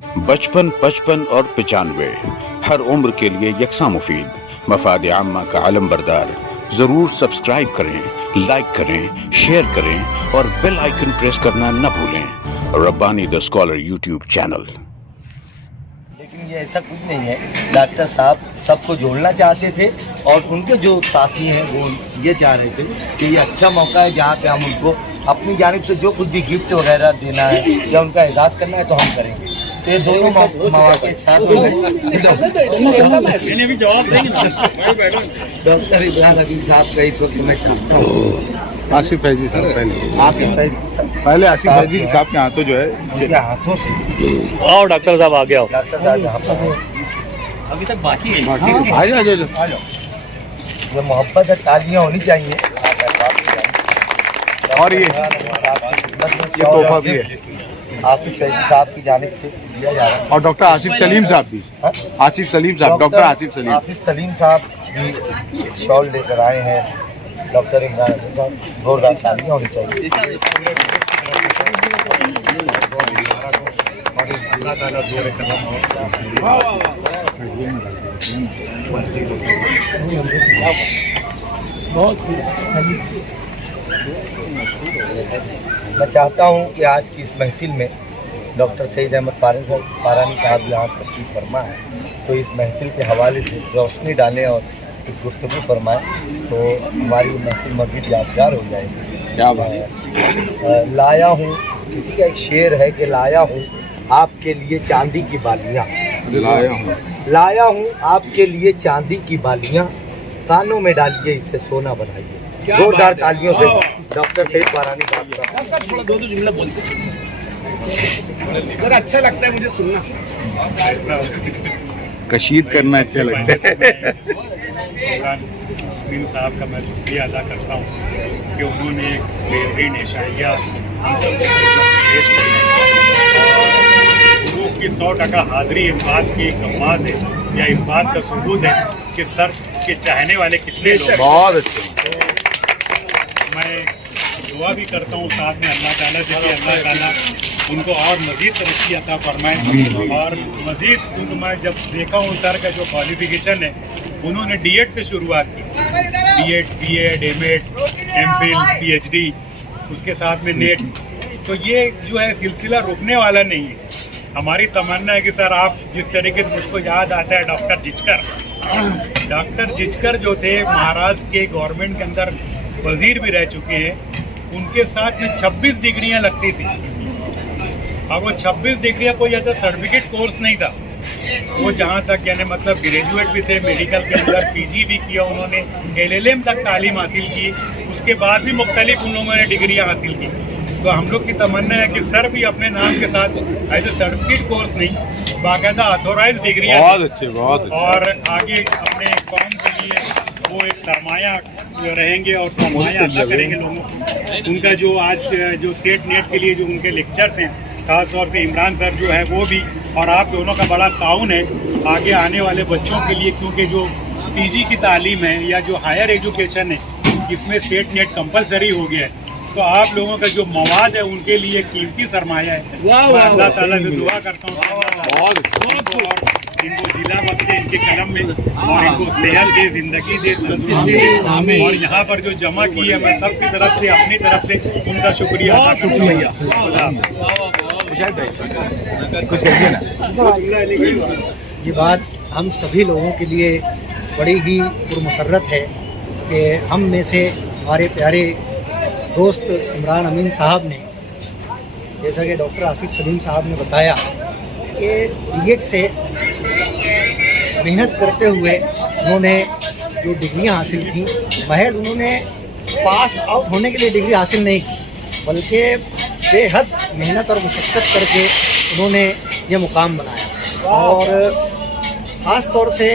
बचपन, 55 और 95 हर उम्र के लिए यकसा मुफीद, मफाद आम्मा का आलम बरदार। जरूर सब्सक्राइब करें, लाइक करें, शेयर करें और बेल आइकन प्रेस करना न भूलें। Rabbani the scholar YouTube channel. लेकिन ये ऐसा कुछ नहीं है। डॉक्टर साहब सबको जोड़ना चाहते थे और उनके जो साथी हैं वो ये चाह रहे थे कि ये अच्छा मौका है जहाँ पे हम उनको अपनी जानिब से जो कुछ भी गिफ्ट वगैरह देना है या उनका एजाज़ करना है तो हम करेंगे। तो ये दोनों मौके एक साथ डॉक्टर इब्राहिम हबीब साहब का इस वक्त मैं चाहता हूँ आसिफ फैजी साहब पहले आसिफ फैजी साहब के हाथों जो है उनके हाथों से। आओ डॉक्टर साहब आगे आओ। डॉक्टर साहब यहाँ पर अभी तक बाकी है। ये मोहब्बत और तालियाँ होनी चाहिए। और ये तोहफा भी है आसिफ फैजी साहब की जानिब से दिया जा रहा है। और डॉक्टर आसिफ सलीम साहब भी। आसिफ सलीम साहब, डॉक्टर आसिफ सलीम साहब भी शॉल लेकर आए हैं। डॉक्टर इमरान साहब, जोरदार तालियां होनी चाहिए। मैं चाहता हूं कि आज की इस महफिल में डॉक्टर सईद अहमद पारानी साहब यहाँ तशरीफ़ फरमा है तो इस महफिल के हवाले से रोशनी डालें और कुछ गुफ्तगू फरमाएं तो हमारी महफिल मज़ीद यादगार हो जाएगी। क्या बात है। लाया हूँ, किसी का एक शेर है कि लाया हूँ आपके लिए चांदी की बालियाँ, लाया हूँ आपके लिए चांदी की बालियाँ, कानों में डालिए इसे सोना बनाइए। जोरदार तालियों से डॉक्टर सईद पारानी साहब का। थोड़ा दो जुमला बोलते हैं, अच्छा लगता है मुझे सुनना। कशीद करना अच्छा लगता है। मीन साहब का मैं शुक्रिया अदा करता हूँ कि उन्होंने एक बेहतरीन इशाइया गुरु की 100% हाजिरी इस बात की एक गवाह है या इस बात का सबूत है कि सर के चाहने वाले कितने लोग। बहुत अच्छे। मैं दुआ भी करता हूँ साथ में अल्लाह ताला से कि अल्लाह ताला उनको और मज़ीद तरक्की अता फरमाए। और मज़ीद क्योंकि मैं जब देखा हूँ सर का जो क्वालिफ़िकेशन है, उन्होंने डीएड से शुरुआत की, DEd, BEd, MEd, MPhil, PhD, उसके साथ में नेट। तो ये जो है सिलसिला रुकने वाला नहीं है। हमारी तमन्ना है कि सर आप जिस तरीके से मुझको याद आता है डॉक्टर जिचकर जो थे महाराष्ट्र के गवर्नमेंट के अंदर वजीर भी रह चुके हैं, उनके साथ में 26 डिग्रियां लगती थी और वो 26 डिग्रियां कोई ऐसा सर्टिफिकेट कोर्स नहीं था। वो जहाँ तक यानी मतलब ग्रेजुएट भी थे, मेडिकल के अंदर पीजी भी किया उन्होंने, एलएलएम तक तालीम हासिल की, उसके बाद भी मुख्तलिफ उन लोगों ने डिग्रियाँ हासिल की। तो हम लोग की तमन्ना है कि सर भी अपने नाम के साथ ऐसे सर्टिफिकेट कोर्स नहीं, बाकायदा ऑथोराइज डिग्रियाँ, बहुत और आगे अपने कौम के लिए वो एक सरमाया रहेंगे और सरमाया अदा करेंगे लोगों को। उनका जो आज जो स्टेट नेट के लिए जो उनके लेक्चर्स हैं, खास तौर पे इमरान सर जो है वो भी, और आप दोनों का बड़ा ताउन है आगे आने वाले बच्चों के लिए, क्योंकि जो पीजी की तालीम है या जो हायर एजुकेशन है इसमें स्टेट नेट कंपलसरी हो गया है। तो आप लोगों का जो मवाद है उनके लिए कीमती सरमाया है। मैं अल्लाह ताला से दुआ करता हूँ और इनको जिला बख्शे इनके कलम में और इनको सेहत दे, जिंदगी दे, तंदुरुस्ती। और यहाँ पर जो जमा की है मैं सबकी तरफ से अपनी तरफ से उनका शुक्रिया अदा करता हूँ। ये बात हम सभी लोगों के लिए बड़ी ही पुरमसरत है कि हम में से हमारे प्यारे दोस्त इमरान अमीन साहब ने, जैसा कि डॉक्टर आसिफ सलीम साहब ने बताया, कि डीएड से मेहनत करते हुए उन्होंने जो डिग्रियां हासिल की, महज उन्होंने पास आउट होने के लिए डिग्री हासिल नहीं की, बल्कि बेहद मेहनत और मशक्क़त करके उन्होंने ये मुकाम बनाया। और ख़ास तौर से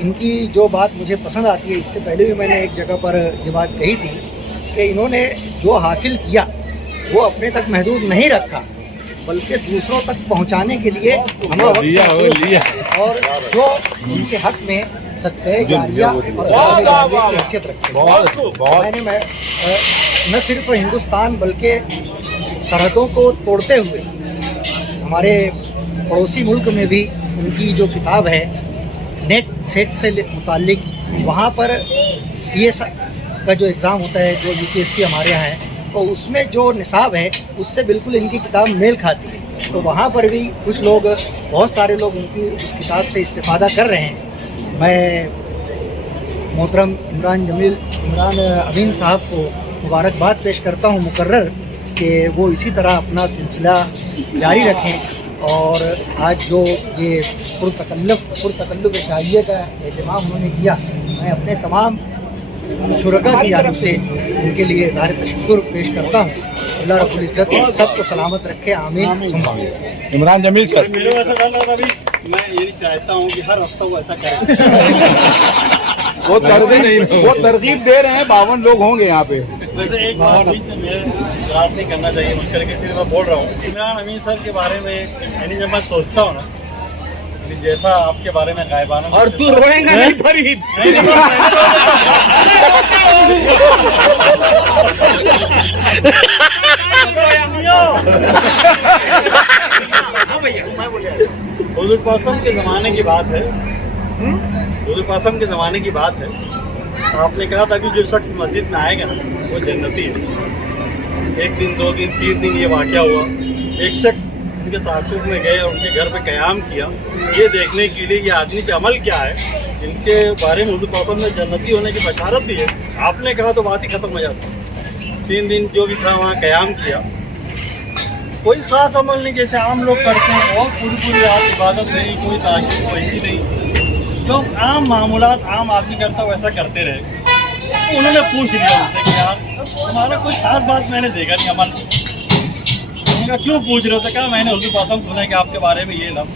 इनकी जो बात मुझे पसंद आती है, इससे पहले भी मैंने एक जगह पर ये बात कही थी कि इन्होंने जो हासिल किया वो अपने तक महदूद नहीं रखा, बल्कि दूसरों तक पहुंचाने के लिए हमें और जो उनके हक में सत्य जारिया और की हैसियत रखते हैं। मैंने न सिर्फ हिंदुस्तान बल्कि सरहदों को तोड़ते हुए हमारे पड़ोसी मुल्क में भी उनकी जो किताब है नेट सेट से मुतालिक, वहाँ पर CS का जो एग्ज़ाम होता है, जो UPSC हमारे यहाँ है, तो उसमें जो निसाब है उससे बिल्कुल इनकी किताब मेल खाती है। तो वहाँ पर भी कुछ लोग, बहुत सारे लोग उनकी उस किताब से इस्तेफ़ादा कर रहे हैं। मैं मोहतरम इमरान अमीन साहब को मुबारकबाद पेश करता हूँ मुकर्रर कि वो इसी तरह अपना सिलसिला जारी रखें। और आज जो ये पुरतकल्लुफ़ शाइये का एहतमाम उन्होंने किया, मैं अपने तमाम शुरका की जानिब से उनके लिए इज़हार तशक्कुर पेश करता हूँ। अल्लाह रब्बुल इज़्ज़त सबको सलामत रखे, आमीन। इमरान जमील सर, मेरे को ऐसा डर लगा था अभी, मैं यही चाहता हूँ कि हर हफ्ता वो ऐसा करे। वो तरगीब दे रहे हैं, 52 लोग होंगे यहाँ पे। वैसे एक बात रात नहीं करना चाहिए मुझ करके, फिर मैं बोल रहा हूँ इमरान अमीन सर के बारे में, यानी जब मैं सोचता हूँ ना, जैसा आपके बारे में गायबाना, और तू रोएगा नहीं फरीद। हुजूर पासम के ज़माने की बात है, हुजूर पासम के ज़माने की बात है। आपने कहा था कि जो शख्स मस्जिद में आएगा ना वो जन्नती है। 1 दिन 2 दिन 3 दिन ये वाक़या हुआ, एक शख्स उनके ताक़ुब में गए और उनके घर पे क़याम किया, ये देखने के लिए ये आदमी का अमल क्या है, इनके बारे में हुजूर पासम ने जन्नती होने की बशारत दी है। आपने कहा तो बात ही ख़त्म हो जाती। 3 दिन जो भी था वहाँ क़याम किया, कोई ख़ास अमल नहीं जैसे आम लोग करते हैं, और पूरी रात इबादत नहीं, कोई ताक़ीद कोई नहीं, जो आम मामूलात आम आदमी करता वैसा करते रहे। तो उन्होंने पूछ लिया उनसे कि यार हमारा कोई खास बात मैंने देखा नहीं अमल। उनका क्यों पूछ रहे थे? कहा मैंने हुजूर पासम सुना कि आपके बारे में ये लफ्ज़,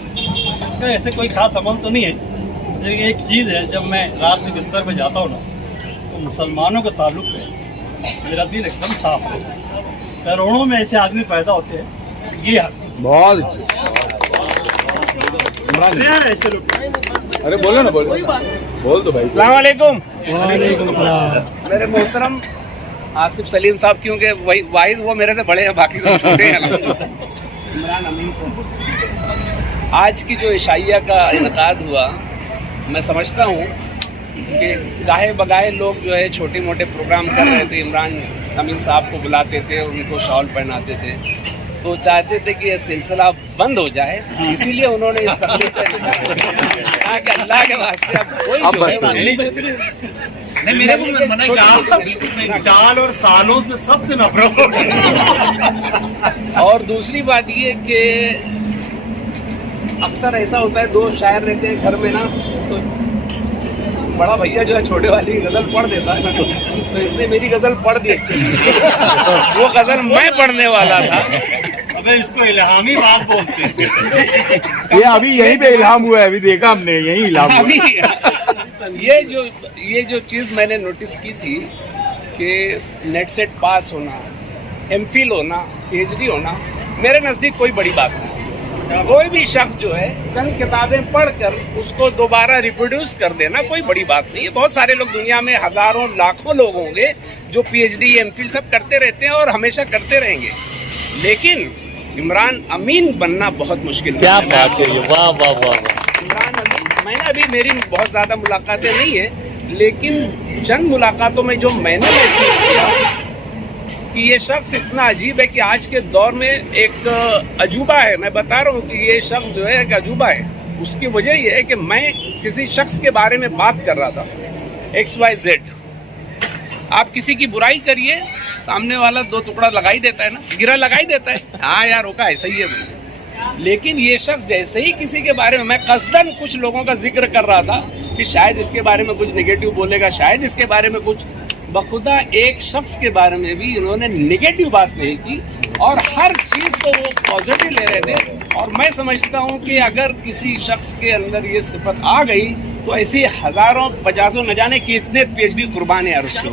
तो ऐसे कोई खास अमल तो नहीं है, लेकिन एक चीज़ है, जब मैं रात में बिस्तर पर जाता हूँ ना, तो मुसलमानों का ताल्लुक़ है, मेरा दिल एकदम साफ है। करोड़ों में ऐसे आदमी पैदा होते हैं, ये बहुत ऐसे लोग। अरे बोलो ना, बोल दो भाई। अस्सलाम वालेकुम। मेरे मोहतरम आसिफ सलीम साहब, क्योंकि वही वाहिद वो मेरे से बड़े हैं, बाकी सब छोटे हैं। इमरान अमीन साहब, आज की जो इशाइया का इनकाद हुआ, मैं समझता हूँ कि गाहे बगाहे लोग जो है छोटे मोटे प्रोग्राम कर रहे थे, इमरान अमीन साहब को बुलाते थे, उनको शॉल पहनाते थे, तो चाहते थे कि ये सिलसिला बंद हो जाए, इसीलिए उन्होंने इस तकलीफ कहा कि अल्लाह के वास्ते अब कोई नहीं, मेरे को मना साल और सालों से सबसे नफरत हो गई। और दूसरी बात ये कि अक्सर ऐसा होता है, 2 शायर रहते हैं घर में ना, तो बड़ा भैया जो है छोटे वाली गजल पढ़ देता है, तो इसने मेरी गजल पढ़ दी। वो गजल मैं पढ़ने वाला था। अबे इसको इल्हामी बात बोलते हैं। ये अभी यहीं पे इल्हाम हुआ है, अभी देखा हमने, यहीं इल्हाम हुआ। अभी ये जो चीज़ मैंने नोटिस की थी कि नेट सेट पास होना, MPhil होना, PhD होना, मेरे नज़दीक कोई बड़ी बात नहीं। कोई भी शख्स जो है चंद किताबें पढ़कर उसको दोबारा रिप्रोड्यूस कर देना कोई बड़ी बात नहीं है। बहुत सारे लोग दुनिया में, हज़ारों लाखों लोग होंगे जो PhD MPhil सब करते रहते हैं और हमेशा करते रहेंगे, लेकिन इमरान अमीन बनना बहुत मुश्किल है। क्या बात है, वाह वाह वाह। इमरान अमीन, मैंने अभी, मेरी बहुत ज़्यादा मुलाकातें नहीं है, लेकिन चंद मुलाकातों में जो मैंने महसूस किया कि ये शख्स इतना अजीब है कि आज के दौर में एक अजूबा है। मैं बता रहा हूँ कि ये शख्स जो है एक अजूबा है। उसकी वजह ये है कि मैं किसी शख्स के बारे में बात कर रहा था, XYZ। आप किसी की बुराई करिए, सामने वाला 2 टुकड़ा लगा ही देता है ना, गिरा लगा ही देता है, हाँ यार होगा ऐसा ही है भाई। लेकिन ये शख्स जैसे ही किसी के बारे में, मैं कस्दन कुछ लोगों का जिक्र कर रहा था कि शायद इसके बारे में कुछ नेगेटिव बोलेगा, शायद इसके बारे में कुछ, बखुदा एक शख्स के बारे में भी इन्होंने नेगेटिव बात नहीं की और हर चीज़ को वो पॉजिटिव ले रहे थे। और मैं समझता हूँ कि अगर किसी शख्स के अंदर ये सिफत आ गई तो ऐसी हज़ारों, 50 न जाने कितने PhD कुर्बान है यार उसको।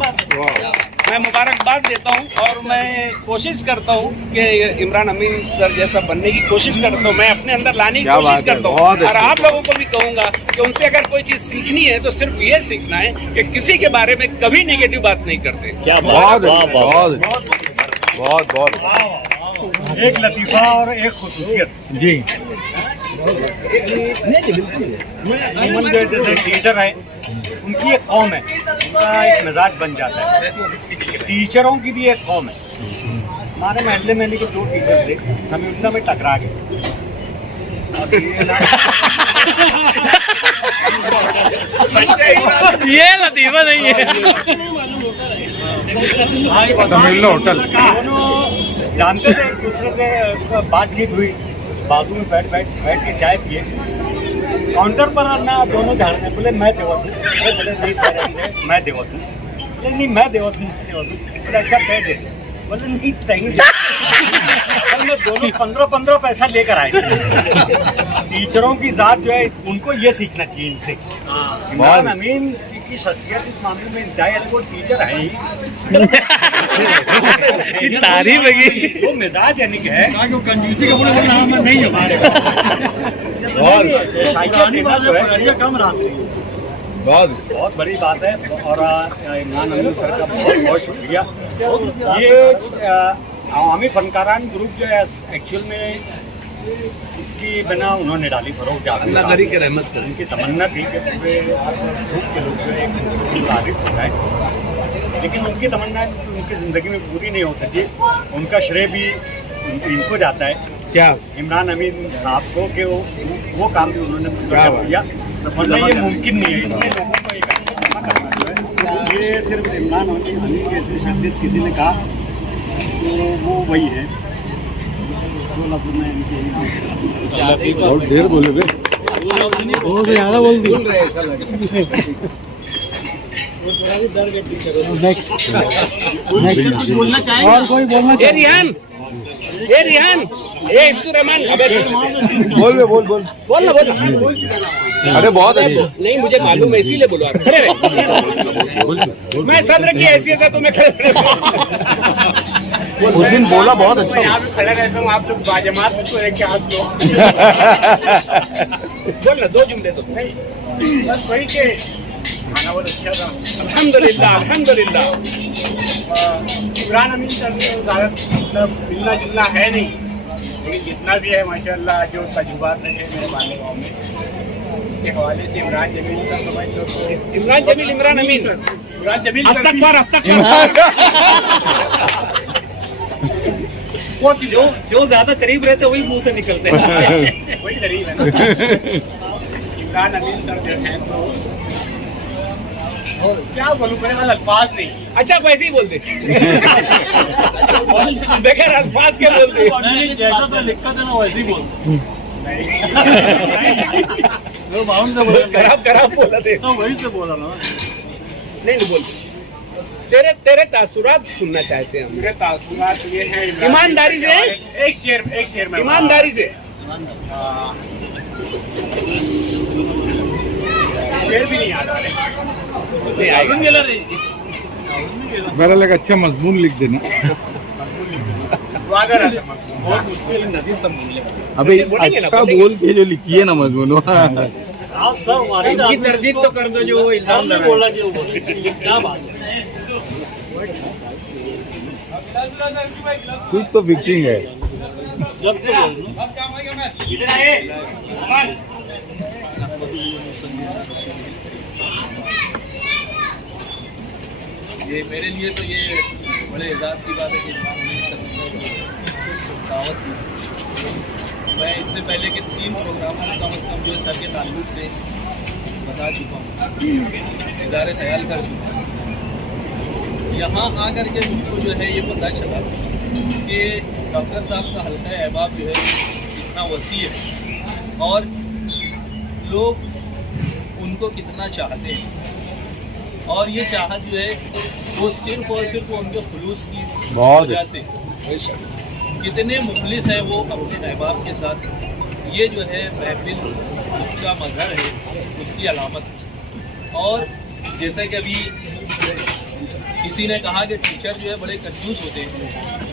मैं मुबारकबाद देता हूँ और मैं कोशिश करता हूँ कि इमरान अमीन सर जैसा बनने की कोशिश करता हूँ, मैं अपने अंदर लाने की कोशिश करता हूँ। और आप लोगों को भी कहूँगा कि उनसे अगर कोई चीज़ सीखनी है तो सिर्फ ये सीखना है कि किसी के बारे में कभी नेगेटिव बात नहीं करते। क्या बहुत एक लतीफ़ा और एक खुसूसियत जी। अमूमन जो जैसे टीचर है उनकी एक कौम है, उनका एक मिजाज बन जाता है। टीचरों की भी एक कौम है। हमारे महल्ले में के 2 टीचर थे, हमें उनका में टकरा गए। ये लतीफा नहीं है। समिल्लो होटल। दोनों जानते थे एक दूसरे से, बातचीत हुई, बाजू में बैठ के चाय पिए। काउंटर पर ना दोनों झाड़ने, बोले मैं देवत हूँ, बोले नहीं मैं देवत हूँ, बोले नहीं मैं देवत हूँ, बोले अच्छा कह दे, बोले नहीं नहीं में दोनों 15-15 पैसा लेकर आए। टीचरों की जात जो है उनको ये सीखना चाहिए इनसे। इमरान अमीन की शख्सियत इस मामले में इंतहाई, वो टीचर है ही तारीफ है वो मिजाज यानी कि है कंजूसी का बोले नहीं हमारे कम रात बहुत बड़ी बात है। और इमरान अमीन सर का बहुत बहुत शुक्रिया। ये अवामी फनकारान ग्रुप जो है एक्चुअल में इसकी बना उन्होंने डाली फरोग अल्लाह करी के रहमत करे। उनकी तमन्ना थी कि पूरे ग्रुप के लोग जो है मुतारिफ हो जाए, लेकिन उनकी तमन्ना उनकी ज़िंदगी में पूरी नहीं हो सकी। उनका श्रेय भी इनको जाता है, क्या इमरान अमीन साहब को, कि वो काम भी उन्होंने किया, वरना ये मुमकिन नहीं है। इतने लोगों को एक जमा करना जो है, ये सिर्फ इमरान अमीन जैसे शख्सियत किसी ने कहा तो वो वही है। बहुत देर बोले बहुत ज़्यादा बोल दिए। और कोई बोलना ए रिहान, ए रिहान, ए इफ्तुर रहमान, बोल ना। अरे बहुत अच्छे। नहीं मुझे मालूम है, इसीलिए बोलो आप खड़े रहे। मैं सदर की हैसियत से तुम्हें खड़े उस दिन बोला बहुत अच्छा। मैं यहाँ पे खड़ा रहता हूँ, आप लोग बाजमात मुझको एक के हाथ लो। बोल ना 2 जुमले तो नहीं, बस वही के खाना बहुत अच्छा था। अल्हम्दुलिल्लाह अल्हम्दुलिल्लाह। इमरान अमीन सर से ज़्यादा मतलब मिलना जुलना है नहीं, लेकिन जितना भी है माशाल्लाह जो तजुर्बात रहे मेरे माने गाँव में, इसके हवाले से इमरान जमील सर समझ लो तो इमरान जमील, इमरान अमीन, इमरान जमील वो जो ज्यादा करीब रहते वही मुंह से निकलते हैं। वही करीब है ना। इमरान अमीन सर जो है तो क्या बोलूं, मेरे पास अल्फाज नहीं। अच्छा वैसे ही बोल दे। बगैर अल्फाज के बोल दे। जैसा तो लिखा था ना वैसे ही बोल खराब बोला थे। वही से बोला ना। नहीं बोल, तेरे तासुरात सुनना चाहते हैं हम। मेरे तासुरात ये है ईमानदारी से, एक शेर में ईमानदारी से। शेर भी नहीं याद आ रहे। नहीं आएगा। मेरा लगा अच्छा मजमून लिख देना। बहुत मुश्किल नदी सब अभी अच्छा बोल के जो लिखिए ना मजमून। आप सब हमारे इनकी तरजीब तो कर दो जो इल्जाम लगा बोला जो क्या बात है। कुछ तो फिक्सिंग है। ये मेरे लिए तो ये बड़े एजाज़ की बात है कि दावत दी। मैं इससे पहले के 3 प्रोग्रामों में कम से कम जो सर के ताल्लुक से बता चुका हूँ, इदारे ख्याल कर चुका हूँ। यहाँ आकर के मुझको जो है ये पता चला कि डॉक्टर साहब का हल्का अहबाब जो है कितना वसी है और लोग उनको कितना चाहते हैं, और ये चाहत जो है वो सिर्फ और सिर्फ उनके खुलूस की वजह से, कितने मुखलिस हैं वो अपने अहबाब के साथ। ये जो है महफिल उसका मज़हर है, उसकी अलामत है। और जैसा कि अभी किसी ने कहा कि टीचर जो है बड़े कंजूस होते हैं,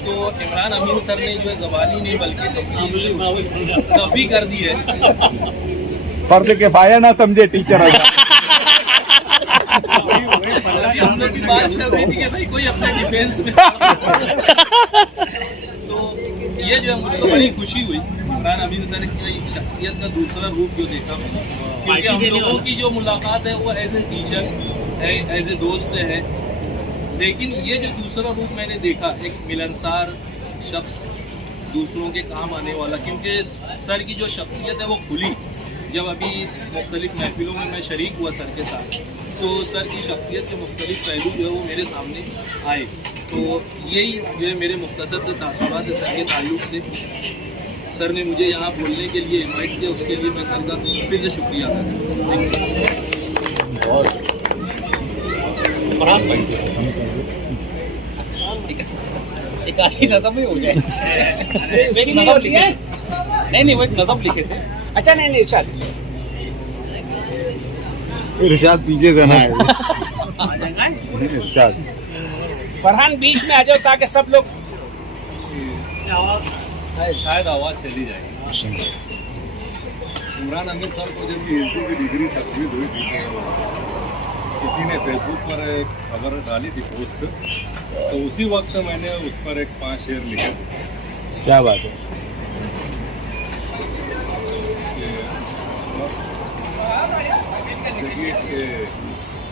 तो इमरान अमीन सर ने जो है ज़बानी नहीं बल्कि काफ़ी कर दी है। फर्द किफाया ना समझे टीचर। हम लोग की बात चल रही थी कि भाई कोई अपने डिफेंस में तो ये जो है मुझको बड़ी खुशी हुई इमरान अमीन सर की शख्सियत का दूसरा रूप जो देखा मैंने, क्योंकि हम लोगों की जो मुलाकात है वो एज ए टीचर है, एज ए दोस्त है, लेकिन ये जो दूसरा रूप मैंने देखा, एक मिलनसार शख्स, दूसरों के काम आने वाला, क्योंकि सर की जो शख्सियत है वो खुली। जब अभी मुख्तलिफ महफिलों में मैं शरीक हुआ सर के साथ, तो सर की शख्सियत के मुख्तलिफ पहलू जो है वो मेरे सामने आए। तो यही जो है मेरे मुख्तसर से तासुरात है सर के ताल्लुक से। सर ने मुझे यहाँ बोलने के लिए इन्वाइट किया, उसके लिए मैं सर का फिर से शुक्रिया अदा एक आधी नज़म ही हो जाए। नहीं वो एक नज़म लिखे थे। अच्छा नहीं इरशाद इरशाद पीछे से ना इरशाद फरहान बीच में आ जाओ ताकि सब लोग शायद आवाज़ चली जाएगी। इमरान अमीन साहब को जब PhD की डिग्री तकलीफ हुई थी, किसी ने फेसबुक पर एक खबर डाली थी पोस्ट, तो उसी वक्त मैंने उस पर एक 5 शेर लिखे थे। क्या बात है?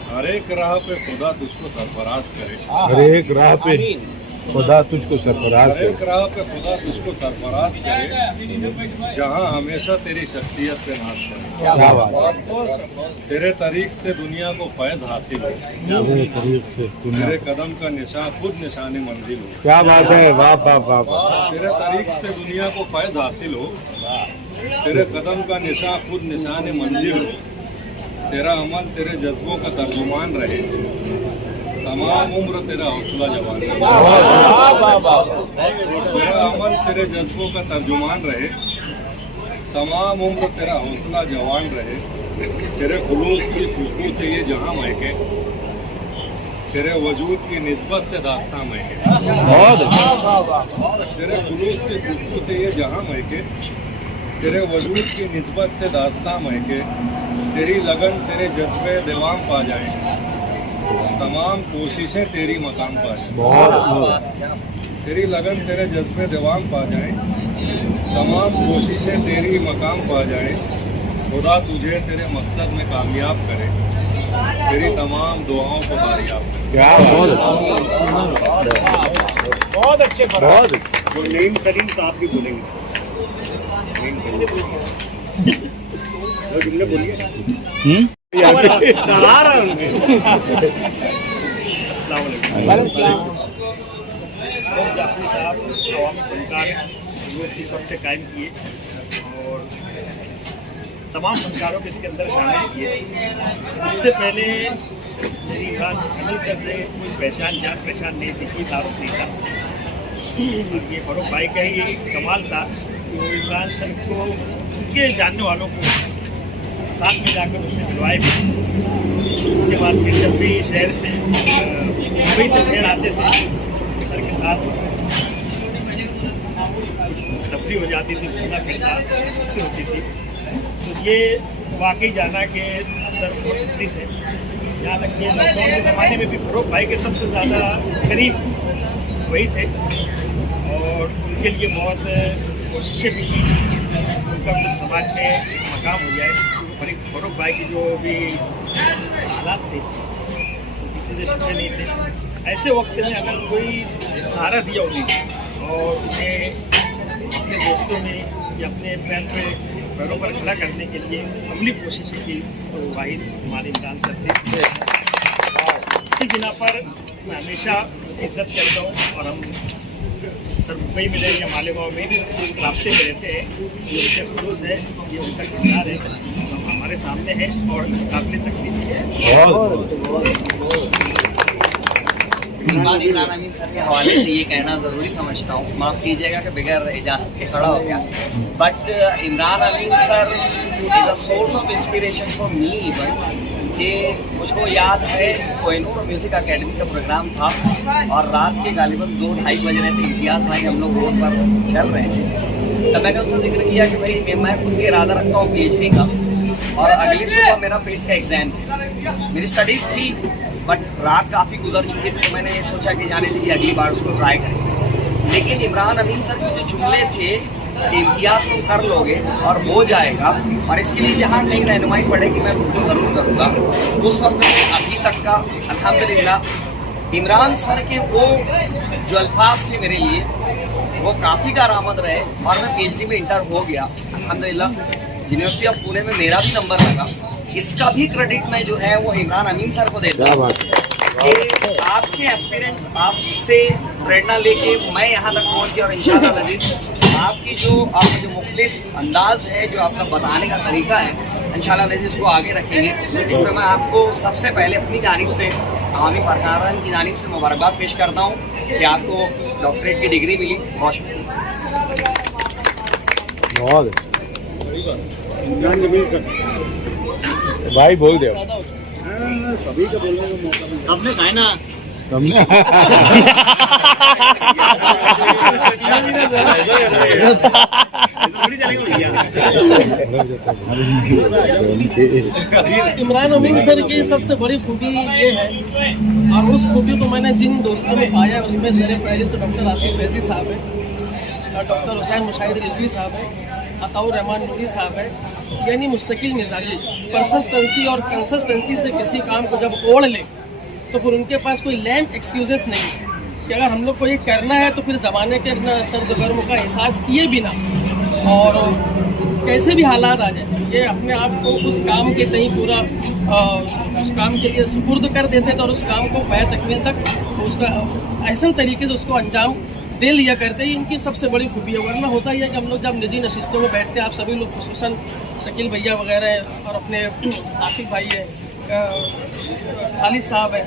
हर एक राह पे खुदा तुझको सरफराज करे, हर एक राह पे खुदा तुझको सरफराज करे, हर एक राह पे खुदा तुझको सरफराज करे, जहाँ हमेशा तेरी शख्सियत पे नाज करे। क्या बात है? तेरे तरीक से दुनिया को फैज़ हासिल हो, तेरे कदम का निशान खुद निशाने मंजिल हो। क्या बात है? वाह वाह वाह वाह। तेरे तरीक से दुनिया को फैज़ हासिल हो, तेरे कदम का निशान खुद निशाने मंजिल हो, तेरा अमल तेरे जज्बों का तर्जुमान रहे, तमाम उम्र तेरा हौसला जवान रहे। तेरा अमल तेरे जज्बों का तर्जुमान रहे, तमाम उम्र तेरा हौसला जवान रहे, तेरे खुलूस की खुशबू से ये जहां महके, तेरे वजूद की निस्बत से दास्तां महके। तेरे खुलूस की खुशबू से ये जहां महके, तेरे वजूद की निस्बत से दास्तां महके, तेरी लगन तेरे जज्बे दीवाम पा जाए, तमाम कोशिशें तेरी मकाम पा जाए। तेरी लगन तेरे जज्बे दीवाम पा जाए, तमाम कोशिशें तेरी मकाम पा जाए, खुदा तुझे तेरे मकसद में कामयाब करे, तेरी तमाम दुआओं को कामयाब करे। क्या बहुत अच्छे बहुत वो नईम करीम साहब भी बोलेंगे। जुमले बोलिए। जाफरी साहब अवामी फनकार जिस वक्त कायम किए और तमाम फनकारों को इसके अंदर शामिल किए। उससे पहले मेरी बात अनिल सर से कोई पहचान नहीं थी, कोई तारुफ नहीं था। ये फरूक भाई का ही कमाल था कि वो इमरान सर को उनके जानने वालों को साथ में जाकर उससे मिलवाए भी। उसके बाद फिर जब भी शहर से मुंबई से शहर आते थे सर के साथ तफरी हो जाती थी, घूमना फिरना नशिस्तें होती थी। तो ये वाकई जाना कि सर बहुत तफरी से, यहाँ तक कि लॉकडाउन के ज़माने में भी फरूक भाई के सबसे ज़्यादा करीब वही थे और उनके लिए बहुत कोशिशें भी की उनका कुछ समाज में एक मकाम हो जाए। फरूक भाई की जो भी हालात थे वो किसी से छुपे नहीं थे। ऐसे वक्त में अगर कोई सहारा दिया उन्हें और उन्हें अपने दोस्तों ने या अपने पैरों पर खड़ा करने के लिए अमली कोशिशें की, तो वाहिद हमारे इमरान सर थे। इसी बिना पर मैं हमेशा इज्जत करता हूँ और हम सर मुंबई में रहे या मालेगांव में रास्ते में रहते हैं। ये उनके खुलूस है, ये उनका किरदार है, हमारे सामने है और काबिल तकलीफ है। इमरान अमीन सर के हवाले से ये कहना ज़रूरी समझता हूँ, माफ़ कीजिएगा कि बगैर इजाज़त के खड़ा हो गया, but Imran Amin sir is a source of inspiration for me even. कि मुझको याद है कोहिनूर म्यूज़िक एकेडमी का प्रोग्राम था और रात के गालिबन 2-2:30 बज रहे थे। इतिहास भाई हम लोग रोड पर चल रहे थे, तो मैंने उनसे जिक्र किया कि भाई मैं खुद के इरादा रखता हूँ PhD का और अगली सुबह मेरा पेट का एग्ज़ाम है। मेरी स्टडीज़ थी बट रात काफ़ी गुजर चुकी थी, तो मैंने सोचा कि जाने दीजिए अगली बार उसको ट्राई करेंगे। लेकिन इमरान अमीन सर के जो जुमले थे कि इम्तियाज तुम कर लोगे और हो जाएगा, और इसके लिए जहाँ कहीं रहनुमाई पड़ेगी मैं खुद को ज़रूर करूँगा। उस वक्त अभी तक का अल्हम्दुलिल्लाह इमरान सर के वो जो अल्फाज थे मेरे लिए वो काफ़ी कारआमद रहे, और मैं PhD में इंटर हो गया अल्हम्दुलिल्लाह। यूनिवर्सिटी ऑफ पुणे में मेरा भी नंबर लगा। इसका भी क्रेडिट मैं जो है वो इमरान अमीन सर को देता हूँ कि आपके एक्सपीरियंस, आपसे प्रेरणा लेके मैं यहाँ तक पहुँच गया, और इंशाल्लाह अजीज आपकी आपका जो मुखलिस अंदाज है, जो आपका बताने का तरीका है, इंशाल्लाह अजीज इसको आगे रखेंगे। इसमें मैं आपको सबसे पहले अपनी जानिब से, आवामी फरकारान की जानिब से मुबारकबाद पेश करता हूँ कि आपको डॉक्टरेट की डिग्री मिली। बहुत शुक्रिया। भाई बोल दे सभी का बोलने का मौका मिला। हमने कहा ना इमरान अमीन सर की सबसे बड़ी खूबी ये है, और उस खूबी को मैंने जिन दोस्तों में पाया उसमें सर फहरिस्त तो डॉक्टर आसिफ फैजी साहब है, और डॉक्टर हुसैन मुशाहिद रिजवी साहब है, अताउर रहमान नूरी साहब है। यानी मुस्तकिल मिजाजी, परसिस्टेंसी और कंसिस्टेंसी से किसी काम को जब ओढ़ ले तो फिर उनके पास कोई लैम एक्सक्यूजेस नहीं कि अगर हम लोग को ये करना है तो फिर ज़माने के सर्द गर्म का एहसास किए बिना और कैसे भी हालात आ जाए, ये अपने आप को उस काम के तई पूरा उस काम के लिए सुपुर्द कर देते थे, और उस काम को पै तकमील तक उसका ऐसा तरीके से उसको अंजाम दे लिया करते हैं। इनकी सबसे बड़ी खूबी है। वरना होता ही है कि हम लोग जब निजी नशिस्तों में बैठते हैं, आप सभी लोग खुसूसन शकील भैया वगैरह हैं और अपने आसिफ भाई है, खालिद साहब है,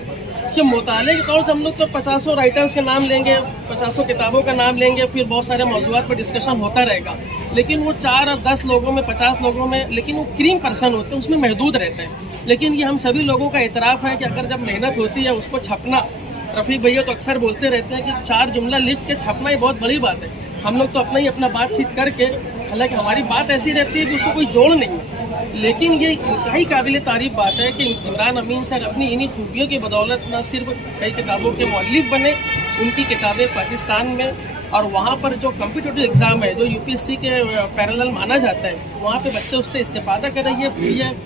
कि मुताले के तौर से हम लोग तो 50 राइटर्स के नाम लेंगे, 50 किताबों का नाम लेंगे, फिर बहुत सारे मौजूआत पर डिस्कशन होता रहेगा, लेकिन वो 4 और 10 लोगों में, 50 लोगों में, लेकिन वो क्रीम पर्सन होते हैं, उसमें महदूद रहते हैं। लेकिन ये हम सभी लोगों का एतराफ़ है कि अगर जब मेहनत होती है उसको छपना, रफ़ीक भैया तो अक्सर बोलते रहते हैं कि 4 जुमला लिख के छपना ही बहुत बड़ी बात है। हम लोग तो अपना ही अपना बातचीत करके, हालांकि हमारी बात ऐसी रहती है कि उसको कोई जोड़ नहीं है, लेकिन ये इंतहाई काबिल तारीफ़ बात है कि इमरान अमीन सर अपनी इन्हीं खूबियों की बदौलत न सिर्फ कई किताबों के मौलिफ बने, उनकी किताबें पाकिस्तान में और वहाँ पर जो कम्पिटिटिव एग्ज़ाम है जो UPSC के पैरेलल माना जाता है, वहाँ पे बच्चे उससे इस्तेफादा कर रहे हैं।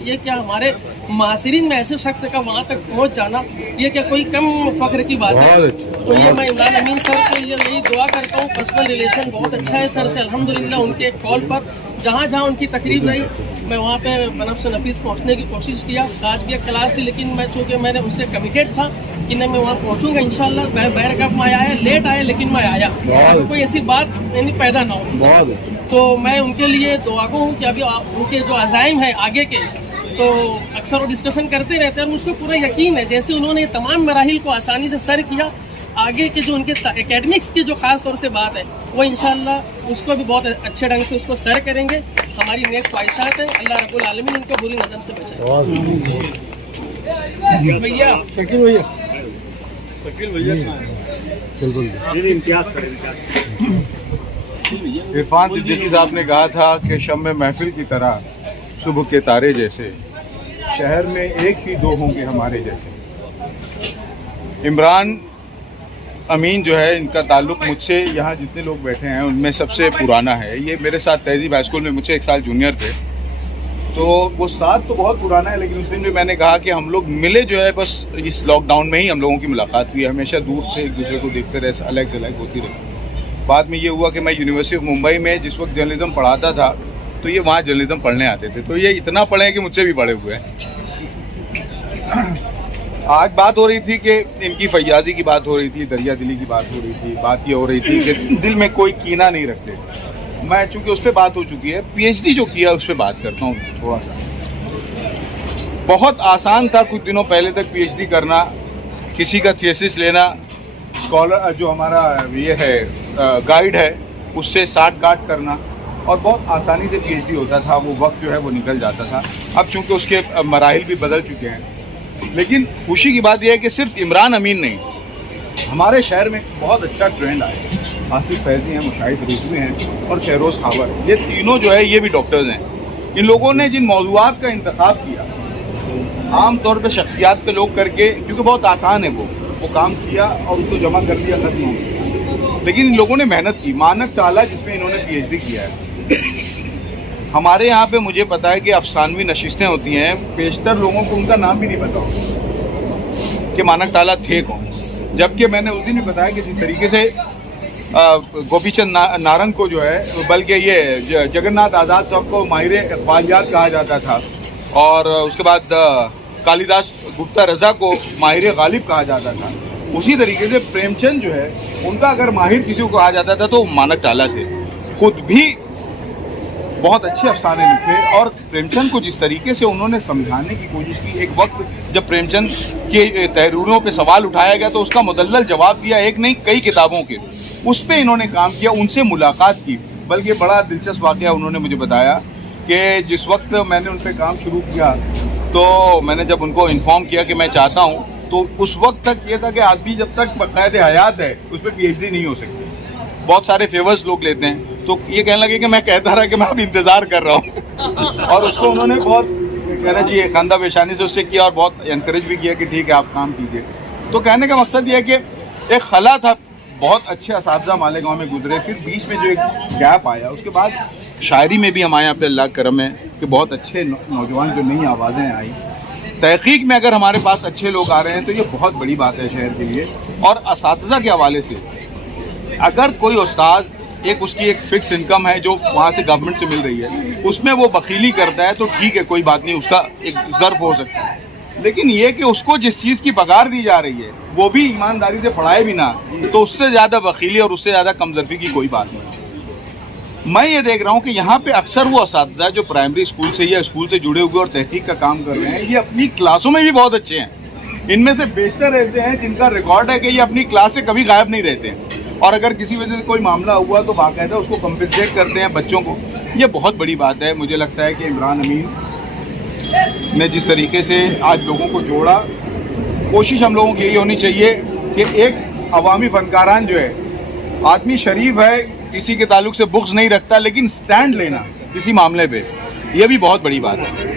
ये क्या हमारे मासिरीन में ऐसे शख्स का वहाँ तक पहुँच जाना, ये क्या कोई कम फ़ख्र की बात है? तो ये मैं इमरान अमीन सर को यही दुआ करता हूँ। पर्सनल रिलेशन बहुत अच्छा है सर से अल्हम्दुलिल्लाह। उनके कॉल पर जहाँ जहाँ उनकी तकरीब रही मैं वहाँ पे बनफ्स नफीस पहुँचने की कोशिश किया। आज भी एक क्लास थी, लेकिन मैं चूँकि मैंने उनसे कमिटेड था कि नहीं मैं वहाँ पहुँचूँगा इंशाल्लाह। बैर कब मैं आया, लेट आया, लेकिन मैं आया, तो कोई ऐसी बात यानी पैदा ना हो। तो मैं उनके लिए दुआ को हूँ कि अभी उनके जो अज़ाइम है आगे के, तो अक्सर वो डिस्कशन करते रहते हैं और मुझको पूरा यकीन है जैसे उन्होंने ये तमाम मराहिल को आसानी से सर किया, आगे के जो उनके एकेडमिक्स की जो खास तौर से बात है वो इंशाल्लाह उसको भी बहुत अच्छे ढंग से उसको सर करेंगे। हमारी नेक ख्वाहिशात है, अल्लाह रब्बुल आलमीन उनको बुरी नज़र से बचाए। इरफान सिद्दीकी साहब ने कहा था कि शम्मे महफिल की तरह सुबह के तारे जैसे शहर में एक ही दो होंगे हमारे जैसे। इमरान अमीन जो है, इनका ताल्लुक़ मुझसे यहाँ जितने लोग बैठे हैं उनमें सबसे पुराना है। ये मेरे साथ तहजीब हाई स्कूल में मुझसे 1 साल जूनियर थे, तो वो साथ तो बहुत पुराना है। लेकिन उस दिन भी मैंने कहा कि हम लोग मिले जो है बस इस लॉकडाउन में ही हम लोगों की मुलाकात हुई। हमेशा दूर से एक दूसरे को देखते रहे, अलग अलग होती रही। बाद में ये हुआ कि मैं यूनिवर्सिटी ऑफ मुंबई में जिस वक्त जर्नलिज्म पढ़ाता था तो ये वहाँ जर्नलिज्म पढ़ने आते थे, तो ये इतना पढ़े हैं कि मुझसे भी पढ़े हुए हैं। आज बात हो रही थी कि इनकी फैयाजी की बात हो रही थी, दरिया दिली की बात हो रही थी। बात ये हो रही थी कि दिल में कोई कीना नहीं रखते। मैं चूँकि उस पर बात हो चुकी है, PhD जो किया उस पर बात करता हूँ थोड़ा सा। बहुत आसान था कुछ दिनों पहले तक PhD करना, किसी का थीसिस लेना, स्कॉलर जो हमारा ये है गाइड है उससे साठ गांठ करना, और बहुत आसानी से PhD होता था। वो वक्त जो है वो निकल जाता था। अब चूँकि उसके मराहिल भी बदल चुके हैं, लेकिन खुशी की बात यह है कि सिर्फ इमरान अमीन नहीं, हमारे शहर में बहुत अच्छा ट्रेंड आया है। आसिफ फैजी हैं, मुशाहिद रिजवी हैं और शहरोज़ खावर, ये तीनों जो है ये भी डॉक्टर्स हैं। इन लोगों ने जिन मौज़ूआत का इंतखाब किया, आम तौर पे शख्सियात पे लोग करके, क्योंकि बहुत आसान है वो काम किया और उसको जमा कर दिया, खत्म हो गया। लेकिन इन लोगों ने मेहनत की। मानक ताला जिसमें इन्होंने PhD किया है। हमारे यहाँ पे मुझे पता है कि अफसानवी नशिस्तें होती हैं, बेशतर लोगों को उनका नाम भी नहीं पता होगा कि मानक ताला थे कौन। जबकि मैंने उस दिन भी बताया कि जिस तरीके से गोपीचंद नारंग को जो है, बल्कि ये जगन्नाथ आज़ाद साहब को माहिर इक़बालियात कहा जाता था, और उसके बाद कालिदास गुप्ता रज़ा को माहिर गालिब कहा जाता था, उसी तरीके से प्रेमचंद जो है उनका अगर माहिर किसी को कहा जाता था तो मानक ताला थे। खुद भी बहुत अच्छे अफसाने लिखे, और प्रेमचंद को जिस तरीके से उन्होंने समझाने की कोशिश की, एक वक्त जब प्रेमचंद के तहरीरों पे सवाल उठाया गया तो उसका मुदल्लल जवाब दिया, एक नहीं कई किताबों के, उस पर इन्होंने काम किया, उनसे मुलाकात की। बल्कि बड़ा दिलचस्प वाक़या उन्होंने मुझे बताया कि जिस वक्त मैंने उन पर काम शुरू किया तो मैंने जब उनको इन्फॉर्म किया कि मैं चाहता हूँ, तो उस वक्त तक ये था कि आदमी जब तक बक़ायदे हयात है उस पर PhD नहीं हो सकती। बहुत सारे फेवर्स लोग लेते हैं, तो ये कहने लगे कि मैं कहता रहा कि मैं अब इंतज़ार कर रहा हूँ और उसको उन्होंने बहुत कहना चाहिए खानदा पेशानी से उससे किया और बहुत इनकरेज भी किया कि ठीक है आप काम कीजिए। तो कहने का मकसद ये है कि एक खला था, बहुत अच्छे असातिज़ा मालेगांव में गुजरे, फिर बीच में जो एक गैप आया, उसके बाद शायरी में भी हम आए अपने अल्लाह करम है कि बहुत अच्छे नौजवान जो नई आवाज़ें आई। तहकीक में अगर हमारे पास अच्छे लोग आ रहे हैं तो ये बहुत बड़ी बात है शहर के लिए। और असातिज़ा के हवाले से अगर कोई उस्ताद एक उसकी एक फिक्स इनकम है जो वहाँ से गवर्नमेंट से मिल रही है, उसमें वो बखीली करता है तो ठीक है, कोई बात नहीं, उसका एक ज़र्फ हो सकता है। लेकिन ये कि उसको जिस चीज़ की पगार दी जा रही है वो भी ईमानदारी से पढ़ाए भी ना, तो उससे ज़्यादा बखीली और उससे ज़्यादा कमजरफी की कोई बात नहीं। मैं ये देख रहा हूँ कि यहाँ पे अक्सर वो असातिज़ा जो प्राइमरी स्कूल से या स्कूल से जुड़े हुए और तहकीक का काम कर रहे हैं, ये अपनी क्लासों में भी बहुत अच्छे हैं। इनमें से बेशतर ऐसे हैं जिनका रिकॉर्ड है कि ये अपनी क्लास से कभी गायब नहीं रहते हैं, और अगर किसी वजह से कोई मामला हुआ तो बाकायदा उसको कंपनसेट करते हैं बच्चों को। ये बहुत बड़ी बात है। मुझे लगता है कि इमरान अमीन ने जिस तरीके से आज लोगों को जोड़ा, कोशिश हम लोगों की यही होनी चाहिए कि एक अवामी फनकारान जो है, आदमी शरीफ है, किसी के ताल्लुक से बुक्स नहीं रखता, लेकिन स्टैंड लेना किसी मामले पे, ये भी बहुत बड़ी बात है।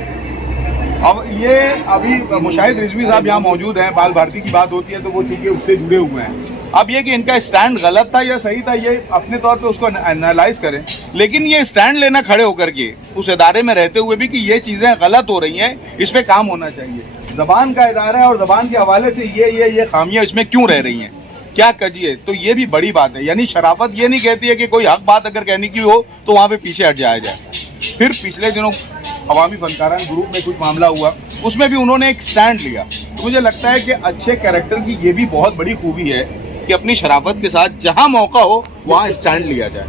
अब ये अभी मुशाहिद रिजवी साहब यहाँ मौजूद हैं, बाल भारती की बात होती है तो वो चूँकि उससे जुड़े हुए हैं। अब ये कि इनका स्टैंड गलत था या सही था, ये अपने तौर पे उसको एनालाइज करें, लेकिन ये स्टैंड लेना खड़े होकर के उस इदारे में रहते हुए भी कि ये चीज़ें गलत हो रही हैं, इस पर काम होना चाहिए। ज़बान का इदारा है और ज़बान के हवाले से ये खामियाँ इसमें क्यों रह रही हैं, क्या कजिए, तो ये भी बड़ी बात है। यानी शराफत ये नहीं कहती है कि कोई हक बात अगर कहने की हो तो वहाँ पे पीछे हट जाया जाए। फिर पिछले दिनों अवामी फनकारान ग्रुप में कुछ मामला हुआ, उसमें भी उन्होंने एक स्टैंड लिया। तो मुझे लगता है कि अच्छे कैरेक्टर की ये भी बहुत बड़ी खूबी है कि अपनी शराफत के साथ जहाँ मौका हो वहाँ स्टैंड लिया जाए।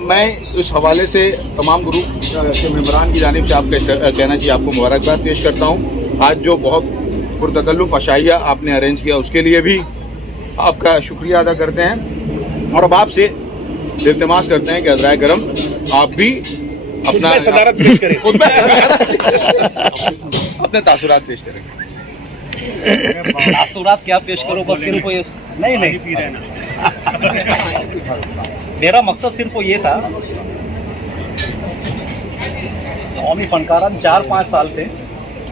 मैं इस हवाले से तमाम ग्रुप के मेम्बरान की जानिब से आपका कहना चाहिए आपको मुबारकबाद पेश करता हूँ। आज जो बहुत पुरतकल्लुफ़ अशाइया आपने अरेंज किया उसके लिए भी आपका शुक्रिया अदा करते हैं, और अब आपसे इल्तिमास करते हैं कि हज़राए करम आप भी अपना सदारत पेश करें, अपने तासुरात पेश करें। तासुरात क्या पेश करो, बस सिर्फ नहीं मेरा मकसद सिर्फ ये था, कौमी फनकारान 4-5 साल से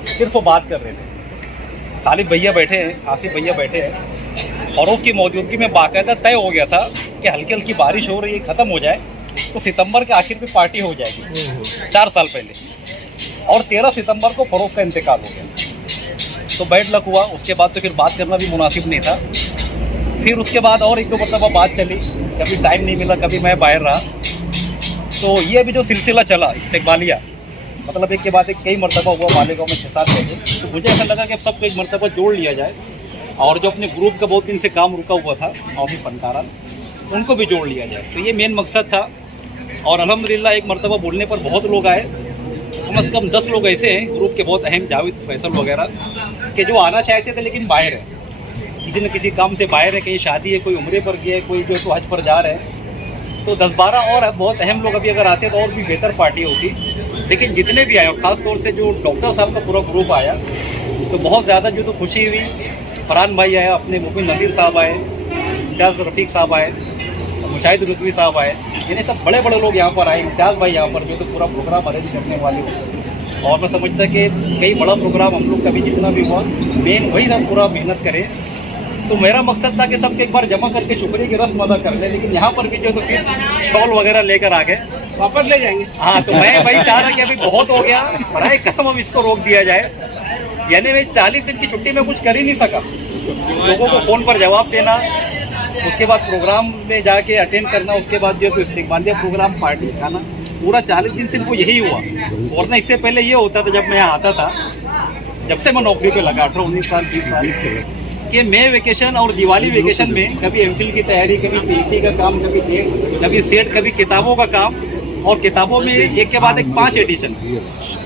सिर्फ बात कर रहे थे। तालिब भैया बैठे हैं, आसिफ भैया बैठे हैं, फरोख की मौजूदगी में बाकायदा तय हो गया था कि हल्की हल्की बारिश हो रही है, ख़त्म हो जाए तो सितंबर के आखिर में पार्टी हो जाएगी। 4 साल पहले, और 13 सितंबर को फरोख का इंतकाल हो गया। तो बैड लक हुआ, उसके बाद तो फिर बात करना भी मुनासिब नहीं था। फिर उसके बाद और 1-2 मरतबा बात चली, कभी टाइम नहीं मिला, कभी मैं बाहर रहा। तो ये अभी जो सिलसिला चला इस्तेकबालिया, मतलब एक के बाद एक कई मरतबा हुआ मालेगांव में 6-7 जगह, तो मुझे ऐसा लगा कि अब सबको एक मरतबा जोड़ लिया जाए, और जो अपने ग्रुप का बहुत दिन से काम रुका हुआ था कौमी फनकारान, उनको भी जोड़ लिया जाए। तो ये मेन मकसद था, और अल्हम्दुलिल्लाह एक मरतबा बोलने पर बहुत लोग आए। कम से कम 10 लोग ऐसे हैं ग्रुप के बहुत अहम, जावेद फैसल वगैरह, कि जो आना चाहते थे लेकिन बाहर है, किसी न किसी काम से बाहर है, कहीं शादी है, कोई उम्रे पर गया है, कोई जो तो हज पर जा रहे हैं। तो 10-12 और बहुत अहम लोग अभी अगर आते तो और भी बेहतर पार्टी होती। लेकिन जितने भी आए, और ख़ास तौर से जो डॉक्टर साहब का पूरा ग्रुप आया, तो बहुत ज़्यादा जो तो खुशी हुई। फरहान भाई आया, अपने मुबीन नज़ीर साहब आए, इम्तियाज़ रफ़ीक साहब आए, मुशाहिद रिजवी साहब आए, यानी सब बड़े बड़े लोग यहाँ पर आए। इम्तियाज़ भाई यहाँ पर जो तो पूरा प्रोग्राम अरेंज करने वाले होते। और मैं समझता कि कई बड़ा प्रोग्राम हम लोग का भी जितना भी हुआ, मेन वही हम पूरा मेहनत करें तो मेरा मकसद था कि सबके एक बार जमा करके शुक्रिया की रस्म अदा कर ले, लेकिन यहाँ पर भी जो तो फिर शॉल वगैरह लेकर आ गए, वापस ले जाएंगे। हाँ, तो मैं वही चाह रहा कि अभी बहुत हो गया, बड़ा कर्म अब इसको रोक दिया जाए। यानी मैं 40 दिन की छुट्टी में कुछ कर ही नहीं सका, लोगों को फ़ोन पर जवाब देना, उसके बाद प्रोग्राम में जाके अटेंड करना, उसके बाद जो तो इस्तिकबालिया प्रोग्राम पार्टी खाना, पूरा 40 दिन सिर्फ यही हुआ। वरना इससे पहले ये होता था, जब मैं यहाँ आता था, जब से मैं नौकरी पे लगा 18-19 साल 20 साल कि मैं वेकेशन और दिवाली वेकेशन में कभी एमफिल की तैयारी, कभी पीएचडी का काम, कभी सेट, कभी किताबों का काम, और किताबों में एक के बाद एक 5 एडिशन।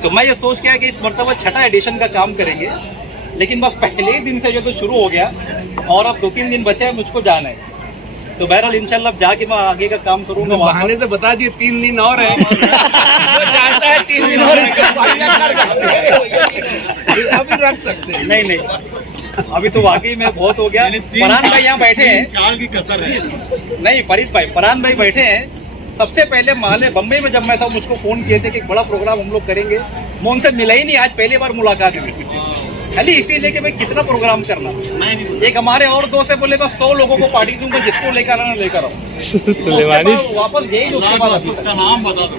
तो मैं ये सोच के कि इस मरतबा 6ठा एडिशन का काम करेंगे, लेकिन बस पहले ही दिन से जो तो शुरू हो गया और अब 2-3 दिन बचे हैं, मुझको जाना है। तो बहरहाल इंशाल्लाह अब जाके मैं आगे का काम करूंगा। बहाने से बता दिए 3 दिन और है, चाहता है 3 दिन और अभी रख सकते हैं। नहीं, अभी तो वाकई में बहुत हो गया। फरहान भाई यहाँ बैठे हैं, 4 की कसर है। नहीं फरीद भाई, फरहान भाई बैठे हैं। सबसे पहले माले बम्बई में जब मैं था, मुझको फोन किए थे कि एक बड़ा प्रोग्राम हम लोग करेंगे। मैं उनसे मिला ही नहीं, आज पहली बार मुलाकात हुई, खाली इसीलिए कि मैं कितना प्रोग्राम करना। एक हमारे और दोस्त है, बोले बस 100 लोगों को पार्टी दूंगा, जिसको लेकर आना लेकर आओ। वापस गए उसके बाद उसका नाम बता दो।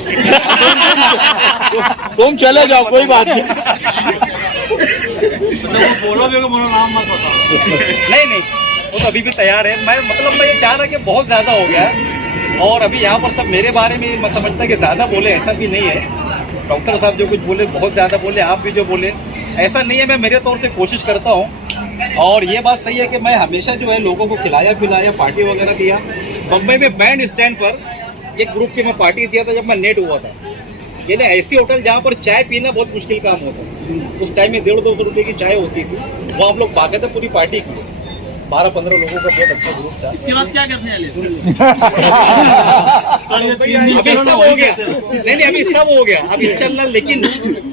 तुम चले जाओ, कोई बात नहीं। बोलो भी मेरा नाम मत बताओ। नहीं, वो तो अभी भी तैयार है। मैं ये चाह रहा कि बहुत ज्यादा हो गया है, और अभी यहाँ पर सब मेरे बारे में मैं समझता कि ज्यादा बोले, ऐसा भी नहीं है। डॉक्टर साहब जो कुछ बोले बहुत ज्यादा बोले, आप भी जो बोले ऐसा नहीं है। मैं मेरे तौर से कोशिश करता हूँ, और ये बात सही है कि मैं हमेशा जो है लोगों को खिलाया पिलाया, पार्टी वगैरह दिया। बम्बई में बैंड स्टैंड पर एक ग्रुप की मैं पार्टी दिया था जब मैं नेट हुआ था। यानी ऐसी होटल जहाँ पर चाय पीना बहुत मुश्किल काम होता है। उस टाइम में 150-200 रुपये की चाय होती थी, वो हम लोग बाकायदा पूरी पार्टी की, 12-15 लोगों का बहुत अच्छा ग्रुप था। इसके बाद क्या करने वाले? अभी सब हो गया, नहीं अभी सब हो गया अब इंशाल्लाह। लेकिन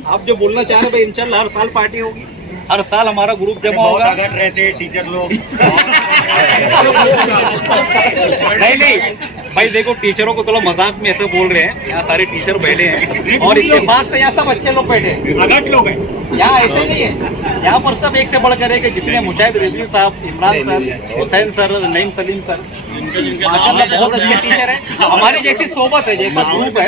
आप जो बोलना चाह रहे हैं भाई, इंशाल्लाह हर साल पार्टी होगी, हर साल हमारा ग्रुप जमा होगा। रहते टीचर लोग नहीं भाई, देखो टीचरों को थोड़ा मजाक में ऐसे बोल रहे हैं, यहाँ सारे टीचर बैठे हैं और इत्तेफाक से यहाँ सब अच्छे लोग बैठे हैं, अगट लोग हैं। यहाँ ऐसे नहीं है, यहाँ पर सब एक से बढ़कर है कि जितने मुशाहिद रिजवी साहब, Imran sir, Hussain sir, Naeem Salim sir, माशाल्लाह बहुत अच्छे टीचर हैं। हमारी जैसी सोबत है, जैसा ग्रुप है,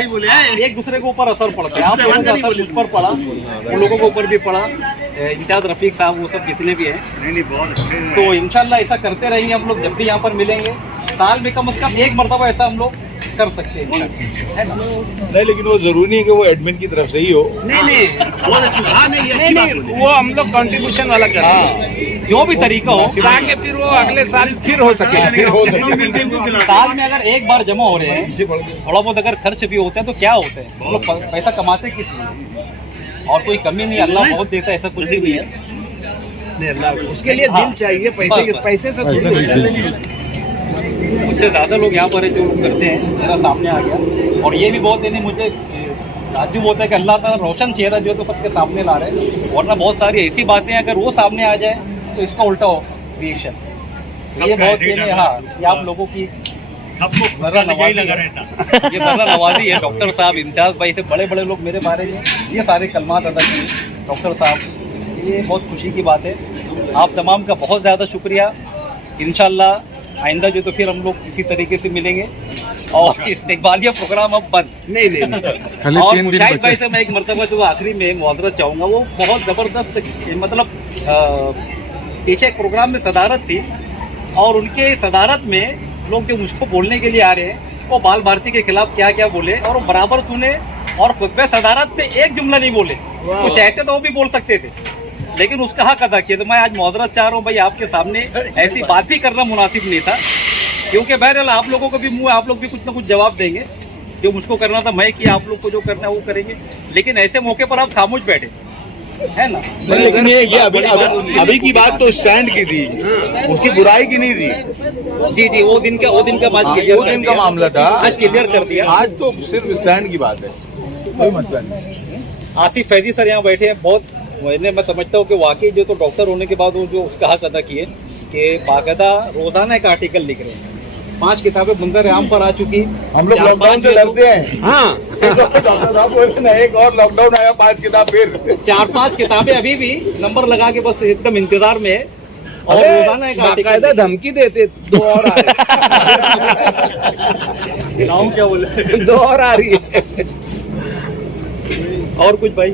एक दूसरे के ऊपर असर पड़ता है। आप लोगों का असर मुझ पर पड़ा, उन लोगों के ऊपर भी पड़ा, इंचार्ज रफीक साहब, वो सब जितने भी हैं। नहीं बहुत अच्छे। तो इंशाल्लाह ऐसा करते रहेंगे हम लोग, जब भी यहाँ पर मिलेंगे साल में कम से कम एक मरतबा ऐसा हम लोग कर सकते हैं, है ना? नहीं, लेकिन वो जरूरी नहीं है कि वो एडमिन की तरफ से ही हो। नहीं, वो हम लोग कंट्रीब्यूशन वाला कर रहे हैं, जो भी तरीका हो, ताकि फिर वो अगले साल फिर हो सके। साल में अगर एक बार जमा हो रहे हैं, थोड़ा बहुत अगर खर्च भी होता है तो क्या होता है, हम लोग पैसा कमाते किस लिए, और कोई कमी नहीं, अल्लाह बहुत देता है, ऐसा कुछ भी नहीं है। उसके लिए दिल चाहिए, पैसे से मुझसे ज़्यादा लोग यहाँ पर है जो करते हैं, मेरा सामने आ गया। और ये भी बहुत है, नहीं मुझे ताज्जुब होता है कि अल्लाह ताला रोशन चेहरा जो है तो सबके सामने ला रहे हैं, वरना बहुत सारी ऐसी बातें हैं अगर वो सामने आ जाए तो इसका उल्टा हो रिएक्शन। ये बहुत ये हाँ, ये आप लोगों की सबको जरा नवाजी लगा है, रहता। ये जरा नवाजी है। डॉक्टर साहब, इम्तियाज़ भाई से बड़े लोग मेरे बारे में ये सारे कलमात अदा किए। डॉक्टर साहब, ये बहुत खुशी की बात है। आप तमाम का बहुत ज़्यादा शुक्रिया। इंशाल्लाह आइंदा जो तो फिर हम लोग इसी तरीके से मिलेंगे, और इस्तिकबालिया प्रोग्राम अब बंद नहीं। और मुशाहिद भाई से मैं एक मरतबा जो आखिरी में मुआवजरत चाहूँगा, वो बहुत ज़बरदस्त, मतलब पीछे एक प्रोग्राम में सदारत थी, और उनके सदारत में लोग जो मुझको बोलने के लिए आ रहे हैं, वो बाल भारती के खिलाफ क्या क्या बोले, और वो बराबर सुने, और खुतबे सदारत में एक जुमला नहीं बोले। वो चाहते तो वो भी बोल सकते थे, लेकिन उसका हक अदा किया। तो मैं आज मुआवजरत चाह रहा हूँ भाई, आपके सामने ऐसी बात भी करना मुनासिब नहीं था, क्योंकि बहरहाल आप लोगों को भी मुँह, आप लोग भी कुछ ना कुछ जवाब देंगे। जो मुझको करना था मैं किया, आप लोग को जो करना है वो करेंगे, लेकिन ऐसे मौके पर आप खामोश बैठे, है ना? लेकिन ये अभी की बात तो स्टैंड की थी, उसकी बुराई की नहीं थी। जी, वो दिन का मामला था, आज क्लियर कर दिया। आज तो सिर्फ स्टैंड की बात है, कोई मतलब नहीं। आसिफ फैजी सर यहाँ बैठे हैं, बहुत मैं समझता हूँ कि वाकई जो तो डॉक्टर होने के बाद वो जो उसका हक अदा किए कि बाकायदा रोजाना एक आर्टिकल लिख रहे हैं। 5 किताबें मुंदर आम पर आ चुकी। हम लोग लॉकडाउन से डरते हैं। हाँ, डॉक्टर साहब बोलते हैं एक और लॉकडाउन आया, 5 किताब फिर 4-5 किताबें अभी भी नंबर लगा के बस एकदम इंतजार में है। और रोजाना एक आर्टिकल बाकायदा धमकी देते 2 और आ रहे नाम क्या बोले 2 और आ रही है। और कुछ भाई?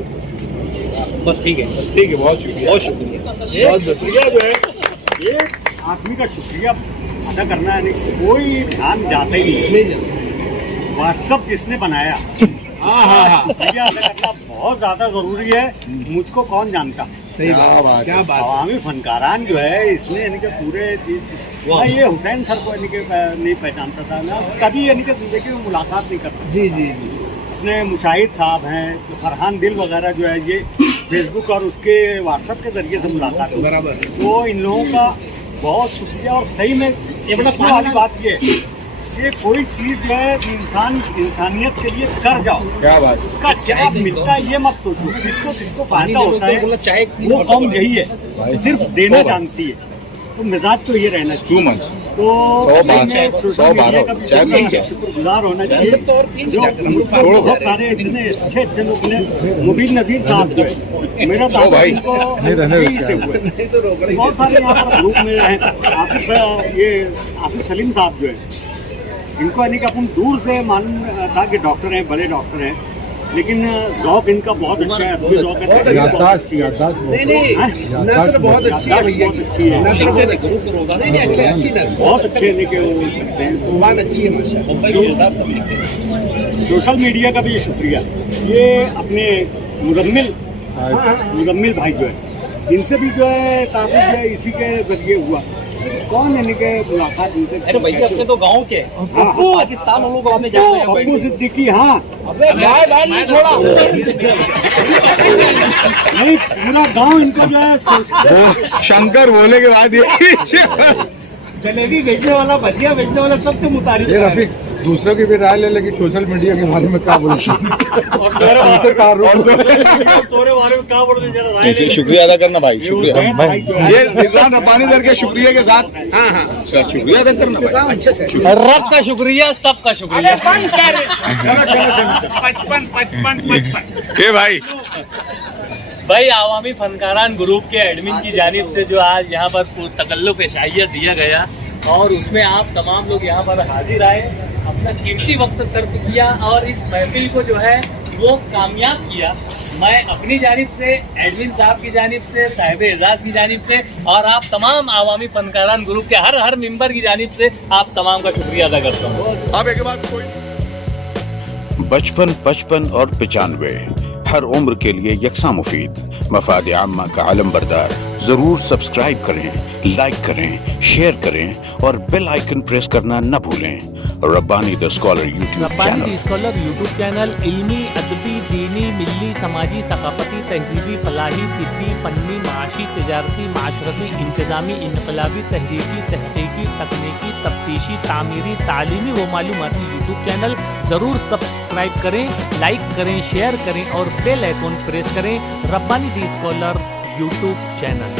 बस ठीक है, बहुत शुक्रिया। बहुत शुक्रिया। बहुत शुक्रिया जो है ये आदमी का शुक्रिया अदा करना है, कोई ध्यान जाता ही नहीं। व्हाट्सअप जिसने बनाया शुक्रिया अदा करना बहुत ज्यादा जरूरी है। मुझको कौन जानता, सही बात, क्या बात। अवामी फनकारान जो है इसने यानी कि पूरे मैं ये हुसैन सर को यानी कि नहीं पहचानता था ना, कभी यानी कि जिंदगी में मुलाकात नहीं करता। जी जी जी। अपने मुशाहिद साहब हैं, तो फरहान दिल वगैरह जो है ये फेसबुक और उसके व्हाट्सएप के जरिए से मुलाकात हुई। बराबर। तो इन लोगों का बहुत शुक्रिया। और सही में ये बड़ा वाली बात ये है कि कोई चीज़ जो है इंसानियत के लिए कर जाओ, क्या बात, उसका जवाब मिलता है ये मत सोचो। जिसको फायदा होता है वो कौम यही है, सिर्फ देना जानती है। तो मिजाज तो ये रहना चाहिए। तो शुक्रगुजार होना चाहिए। जो बहुत सारे इतने अच्छे लोग ने, मुबीन नदीर साहब जो है मेरा दादा इनको यहीं से हुए। बहुत सारे यहाँ पर ग्रुप में हैं। आसिफ सलीम साहब जो है इनको यानी कि अपन दूर से मालूम था कि डॉक्टर हैं, बड़े डॉक्टर हैं, लेकिन ज़ौक़ इनका बहुत अच्छा है। नहीं नस्ल बहुत अच्छी है भैया, बहुत अच्छी है, नस्ल बहुत अच्छी नहीं अच्छी नस्ल बहुत अच्छे यानी कि वो करते हैं। बहुत अच्छी है माशाल्लाह। सोशल मीडिया का भी शुक्रिया। ये अपने मुजम्मिल भाई जो है इनसे भी जो है ताबूत जो है इसी के जरिए हुआ। कौन यानी कि मुलाकात इनसे? अरे भैया अपने तो गाँव के पाकिस्तान लोगों को हमने अब्बू सिद्दीकी। हाँ नहीं छोड़ा नहीं, पूरा गांव इनको जो है शंकर बोले के बाद ये जलेबी बेचने वाला, भजिया बेचने वाला सबसे मुतारिफ है। रफीक दूसरों की भी राय ले लेकिन सोशल मीडिया के बारे में क्या बोलते और तोरे बारे में क्या बोलते जरा राय ले। शुक्रिया अदा करना भाई, शुक्रिया भाई ये निजाम रब्बानी सर के शुक्रिया के साथ शुक्रिया अदा करना भाई। अच्छे से रब का शुक्रिया, सबका शुक्रिया। 55 ये भाई भाई आवामी फनकारान ग्रुप के एडमिन की जानिब से जो आज यहाँ पर तकल्लुफ़ शाइया दिया गया और उसमें आप तमाम लोग यहाँ पर हाजिर आए, अपना कीमती वक्त सर्व किया और इस महफिल को जो है वो कामयाब किया। मैं अपनी जानिब से, एडमिन साहब की जानिब से, साहिब एजाज की जानिब से और आप तमाम आवामी फनकारान ग्रुप के हर मेंबर की जानिब से आप तमाम का शुक्रिया अदा करता हूँ। अब एक बात कोई 55, 55 और 95 हर उम्र के लिए यकसा मुफीद। मफाद आम्मा का आलम बरदार। जरूर सब्सक्राइब करें, लाइक करें, शेयर करें और बेल आइकन प्रेस करना न भूलें। Rabbani the scholar YouTube channel इल्मी, अदबी, दीनी, मिल्ली, समाजी, सकाफती, तहजीबी, फलाही, तिब्बी, फन्नी, माशी, तिजारती, माशरती, इंतजामी, इनकलाबी, तहरीकी, तहकीकी, तकनीकी, तफ्तीशी, तामीरी, तालीमी व मालूमाती यूट्यूब चैनल ज़रूर सब्सक्राइब करें, लाइक करें, शेयर करें और बेल आइकन प्रेस करें। Rabbani the scholar YouTube channel.